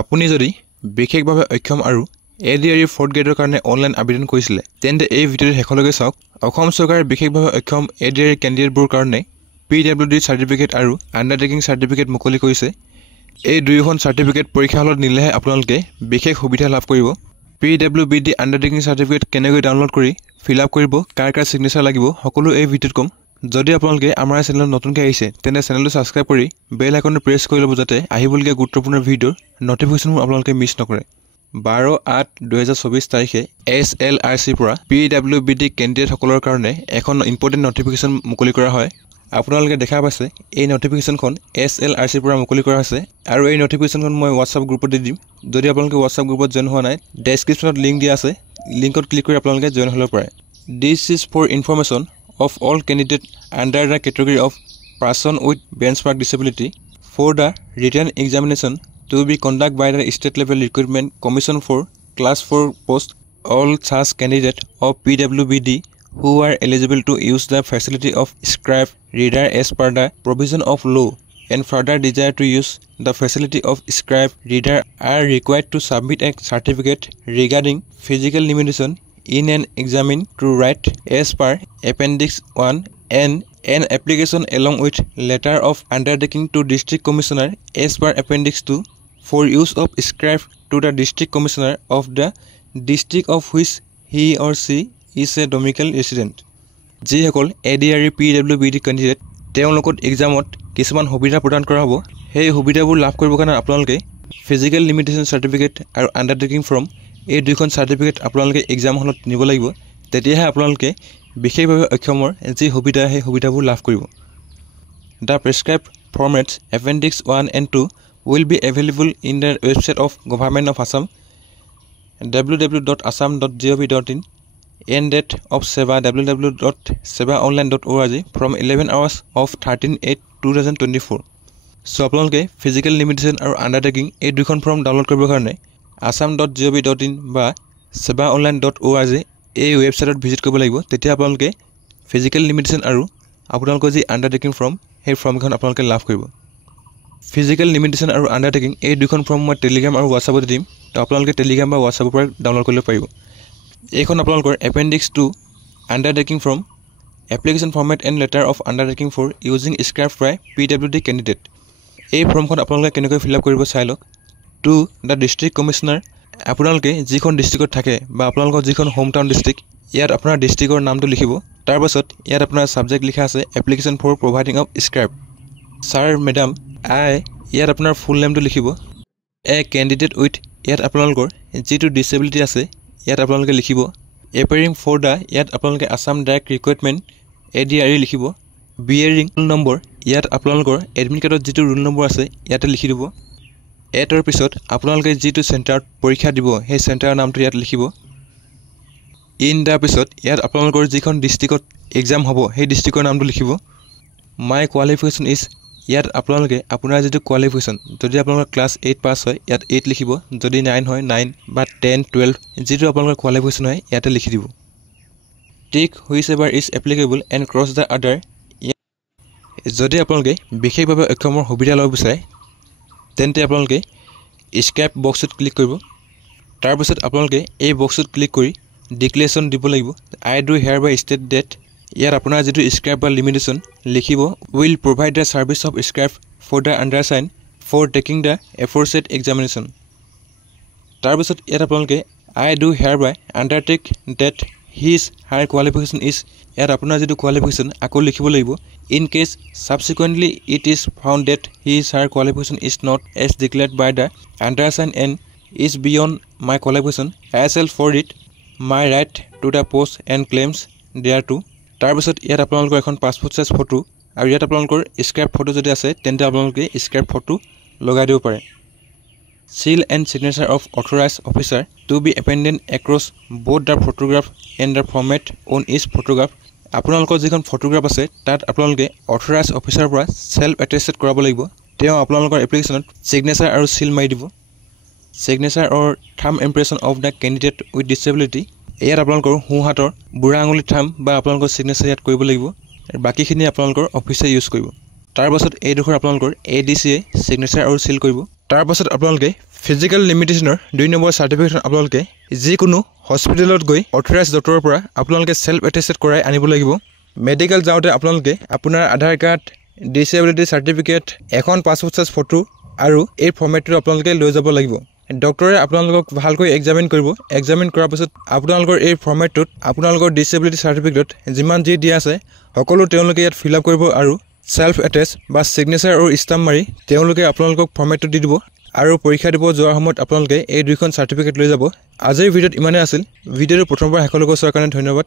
আপুনি যদি বিশেষভাৱে অক্ষম আৰু এডিআৰই 4th গ্ৰেডৰ কাৰণে অনলাইন আবেদন কৰিছিল তেন্তে এই ভিডিঅ'টো শেষলৈকে চাওক। অসম চৰকাৰে বিশেষভাৱে অক্ষম এডিআৰই কেণ্ডিডেটবোৰ কাৰণে পিডব্লিউডি চাৰ্টিফিকেট আৰু আণ্ডাৰটেকিং চাৰ্টিফিকেট মুকলি কৰিছে। এই দুয়োখন চাৰ্টিফিকেট পৰীক্ষা হলত নিলেহে আপোনালোকে বিশেষ সুবিধা লাভ কৰিব। পিডব্লিউডি আণ্ডাৰটেকিং চাৰ্টিফিকেট কেনেকৈ ডাউনলোড কৰি ফিল আপ কৰিব, কাৰ চিগনেচাৰ লাগিব, সকলো এই ভিডিঅ'ত ক'ম। যদি আপোনালোকে আমাৰ চেনেলত নতুনকৈ আহিছে তেন্তে চেনেলটো ছাবস্ক্ৰাইব কৰি বেল আইকনটো প্ৰেছ কৰি ল'ব যাতে আহিবলগীয়া গুৰুত্বপূৰ্ণ ভিডিঅ'ৰ নটিফিকেশ্যনবোৰ আপোনালোকে মিছ নকৰে। 12/8/2024 তাৰিখে SLRCৰ পৰা পিডব্লিউডি কেণ্ডিডেটসকলৰ কাৰণে এখন ইম্পৰ্টেণ্ট নটিফিকেশ্যন মুকলি কৰা হয়। আপোনালোকে দেখা পাইছে এই নটিফিকেশ্যনখন SLRCৰ পৰা মুকলি কৰা হৈছে আৰু এই নটিফিকেশ্যনখন মই হোৱাটছআপ গ্ৰুপত দি দিম। যদি আপোনালোকে হোৱাটছআপ গ্ৰুপত জইন হোৱা নাই, ডেছক্ৰিপশ্যনত লিংক দিয়া আছে, লিংকত ক্লিক কৰি আপোনালোকে জইন হ'ব পাৰে। This is for information of all candidates under the category of person with benchmark disability for the written examination to be conducted by the state level recruitment commission for class 4 post. All such candidates of PWBD who are eligible to use the facility of scribe reader as per the provision of law and further desire to use the facility of scribe reader are required to submit a certificate regarding physical limitation in an examine to write as per Appendix 1 and an application along with letter of undertaking to District Commissioner as per Appendix 2 for use of scribe to the District Commissioner of the district of which he or she is a domicile resident. যিসকল ADRE PWD candidate তেওঁলোকৰ এক্সামত কিছুমান সুবিধা প্ৰদান কৰা হ'ব। সেই সুবিধাবোৰ লাভ কৰিবৰ কাৰণে আপোনালোকে ফিজিকেল লিমিটেশ্যন চাৰ্টিফিকেট আৰু আণ্ডাৰটেকিং ফৰ্ম এই দুইখন চাৰ্টিফিকেট আপোনালোকে এক্সাম হলত নিব লাগিব। তেতিয়াহে আপোনালোকে বিশেষভাৱে অক্ষমৰ যি সুবিধা সেই সুবিধাবোৰ লাভ কৰিব। The prescribed formats appendix 1 and 2 will be available in the website of Government of Assam www.assam.gov.in and that of SEBA www.sebaonline.org from 11 hours of 13/8/2024. So আপোনালোকে ফিজিকেল লিমিটেশ্যন আৰু আণ্ডাৰটেকিং এই দুইখন ফৰ্ম ডাউনলোড কৰিবৰ কাৰণে assam.gov.in বা sebaonline.org এই ৱেবছাইটত visit কৰিব লাগিব। তেতিয়া আপোনালোকে ফিজিকেল লিমিটেশ্যন আৰু আপোনালোকৰ যি আণ্ডাৰটেকিং ফৰ্ম সেই ফৰ্মখন আপোনালোকে লাভ কৰিব। ফিজিকেল লিমিটেশ্যন আৰু আণ্ডাৰটেকিং এই দুখন ফৰ্ম মই টেলিগ্ৰাম আৰু হোৱাটছআপত দিম, তো আপোনালোকে টেলিগ্ৰাম বা হোৱাটছআপৰ পৰা ডাউনলোড কৰিব পাৰিব। এইখন আপোনালোকৰ appendix 2 undertaking form application format and letter of undertaking for using scribe by PWD candidate. এই ফৰ্মখন আপোনালোকে কেনেকৈ ফিল আপ কৰিব চাই লওক। টু দ্য ডিষ্ট্ৰিক্ট কমিশ্যনাৰ, আপোনালোকে যিখন ডিষ্ট্ৰিক্টত থাকে বা আপোনালোকৰ যিখন হোম টাউন ডিষ্ট্ৰিক্ট, ইয়াত আপোনাৰ ডিষ্ট্ৰিক্টৰ নামটো লিখিব। তাৰপাছত ইয়াত আপোনাৰ ছাবজেক্ট লিখা আছে application for providing of scribe. Sir madam ইয়াত আপোনাৰ ফুল নেমটো লিখিব। এ কেণ্ডিডেট উইথ, ইয়াত আপোনালোকৰ যিটো ডিচেবিলিটি আছে ইয়াত আপোনালোকে লিখিব। এপেয়াৰিং ফৰ দ্য, ইয়াত আপোনালোকে আছাম ডাইৰেক্ট ৰিক্ৰুইটমেণ্ট এডিআৰই লিখিব। বিয়েৰিং ৰোল নম্বৰ, ইয়াত আপোনালোকৰ এডমিট কাৰ্ডত যিটো ৰোল নম্বৰ আছে ইয়াতে লিখি দিব। এটাৰ পিছত আপোনালোকে যিটো চেণ্টাৰত পৰীক্ষা দিব সেই চেণ্টাৰৰ নামটো ইয়াত লিখিব। ইন তাৰ পিছত ইয়াত আপোনালোকৰ যিখন ডিষ্ট্ৰিক্টত এক্সাম হ'ব সেই ডিষ্ট্ৰিক্টৰ নামটো লিখিব। মাই কোৱালিফিকেশ্যন ইজ, ইয়াত আপোনালোকে আপোনাৰ যিটো কোৱালিফিকেশ্যন, যদি আপোনালোকৰ ক্লাছ 8 পাছ হয় ইয়াত 8 লিখিব, যদি 9 হয় 9 বা 10 12 যিটো আপোনালোকৰ কোৱালিফিকেশ্যন হয় ইয়াতে লিখি দিব। Tick whichever is applicable and cross the other, যদি আপোনালোকে বিশেষভাৱে অক্ষমৰ সুবিধা ল'ব বিচাৰে তেন্তে আপোনালোকে স্ক্ৰাইব বক্সত ক্লিক কৰিব। তাৰপিছত আপোনালোকে এই বক্সত ক্লিক কৰি ডিক্লেৰেশ্যন দিব লাগিব। I do hereby state that, ইয়াত আপোনাৰ যিটো স্ক্ৰাইব বা লিমিটেশ্যন লিখিব। Will provide the service of scribe for the undersigned for taking the aforesaid examination. তাৰপিছত ইয়াত আপোনালোকে I do hereby undertake that his higher qualification is, ইয়াত আপোনাৰ যিটো কোৱালিফিকেশ্যন আকৌ লিখিব লাগিব। In case subsequently it is found that his higher qualification is not as declared by the undersigned and is beyond my qualification I shall forfeit my right to the post and claims thereto. তাৰপিছত ইয়াত আপোনালোকৰ এখন passport size photo আৰু ইয়াত আপোনালোকৰ scribe photo যদি আছে তেন্তে আপোনালোকে স্ক্ৰাইব ফটো লগাই দিব পাৰে। seal and signature of authorized officer to be appended across both the photograph and the format on each photograph. আপোনালোকৰ যিখন ফটোগ্ৰাফ আছে তাত আপোনালোকে অথৰাইজ অফিচাৰৰ পৰা সেলফ এটেষ্টেড কৰাব লাগিব। তেওঁ আপোনালোকৰ এপ্লিকেশ্যনত সিগনেচাৰ আৰু সিল মাৰি দিব। Signature or thumb impression of the candidate with disability, ইয়াত আপোনালোকৰ সোঁ হাতৰ বুঢ়া আঙুলিৰ থাম্ব বা আপোনালোকৰ সিগনেচাৰ ইয়াত কৰিব লাগিব। বাকীখিনি আপোনালোকৰ অফিচে ইউজ কৰিব। তাৰ পাছত এইডোখৰ আপোনালোকৰ ADCA চিগনেচাৰ আৰু সিল কৰিব তাৰ পাছত আপোনালোকে ফিজিক্যাল লিমিটেশনৰ 2 নম্বৰ সাৰ্টিফিকেটখন আপোনালোকে যিকোনো হস্পিটেলত গৈ অথৰাইজ ডক্টৰৰ পৰা আপোনালোকে সেলফ এটেস্টেড কৰাই আনিব লাগিব মেডিকেল যাওঁতে আপোনালোকে আপোনাৰ আধাৰ কাৰ্ড ডিসেবিলিটি সাৰ্টিফিকেট এখন পাছপোৰ্ট সাইজ ফটো আৰু এই ফৰ্মেটটো আপোনালোকে লৈ যাব লাগিব ডক্টৰে আপোনালোকক ভালকৈ এক্সামিন কৰিব এক্সামিন কৰাৰ পাছত আপোনালোকৰ এই ফৰ্মেটটোত আপোনালোকৰ ডিসেবিলিটি সাৰ্টিফিকেটত যিমান যি দিয়া আছে সকলো তেওঁলোকে ইয়াত ফিল আপ কৰিব আৰু সেলফ এটেস্ট বা সিগনেচাৰ আৰু ষ্টাম্প মাৰি তেওঁলোকে আপোনালোকক ফৰ্মেটটো দি দিব আৰু পৰীক্ষা দিব যোৱাৰ সময়ত আপোনালোকে এই দুইখন সাৰ্টিফিকেট লৈ যাব আজিৰ ভিডিঅ'ত ইমানে আছিল ভিডিঅ'টো প্ৰথমবাৰ শেষলৈকে চোৱাৰ কাৰণে ধন্যবাদ